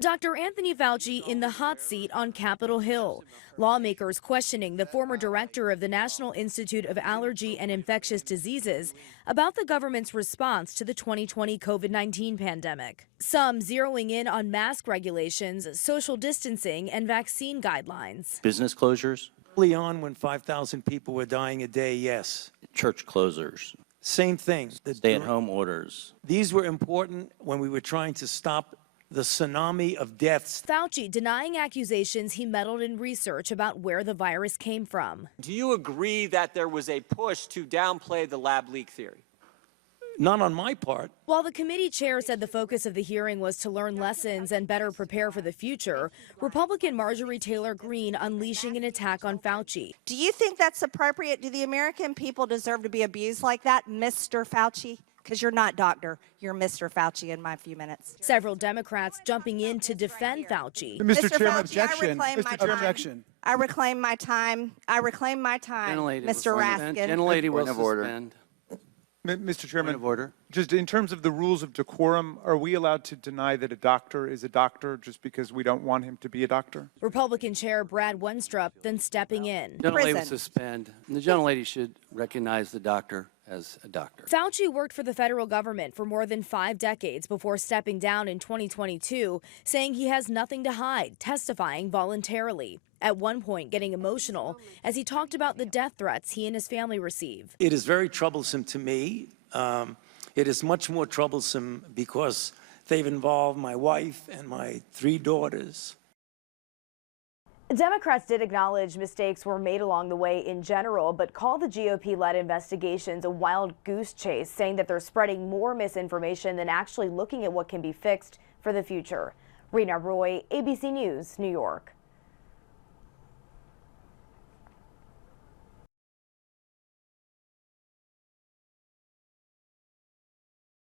Dr. Anthony Fauci in the hot seat on Capitol Hill. Lawmakers questioning the former director of the National Institute of Allergy and Infectious Diseases about the government's response to the 2020 COVID-19 pandemic. Some zeroing in on mask regulations, social distancing, and vaccine guidelines. Business closures? Early on, when 5,000 people were dying a day, yes. Church closures? Same thing. Stay-at-home orders? These were important when we were trying to stop the tsunami of deaths. Fauci denying accusations he meddled in research about where the virus came from. Do you agree that there was a push to downplay the lab leak theory? Not on my part. While the committee chair said the focus of the hearing was to learn lessons and better prepare for the future, Republican Marjorie Taylor Greene unleashing an attack on Fauci. Do you think that's appropriate? Do the American people deserve to be abused like that, Mr. Fauci? Because you're not doctor, you're Mr. Fauci in my few minutes. Several Democrats jumping in to defend Fauci. Mr. Chairman, Fauci, objection. Objection. I reclaim my time. I reclaim my time, Mr. Raskin. Gentlelady will suspend. Mr. Chairman, Point of order. Just in terms of the rules of decorum, are we allowed to deny that a doctor is a doctor just because we don't want him to be a doctor? Republican Chair Brad Wenstrup then stepping in. Gentlelady will suspend. And the gentlelady should recognize the doctor as a doctor. Fauci worked for the federal government for more than 5 decades before stepping down in 2022, saying he has nothing to hide, testifying voluntarily. At one point, getting emotional as he talked about the death threats he and his family receive. It is very troublesome to me. It is much more troublesome because they've involved my wife and my 3 daughters. Democrats did acknowledge mistakes were made along the way in general, but called the GOP-led investigations a wild goose chase, saying that they're spreading more misinformation than actually looking at what can be fixed for the future. Rena Roy, ABC News, New York.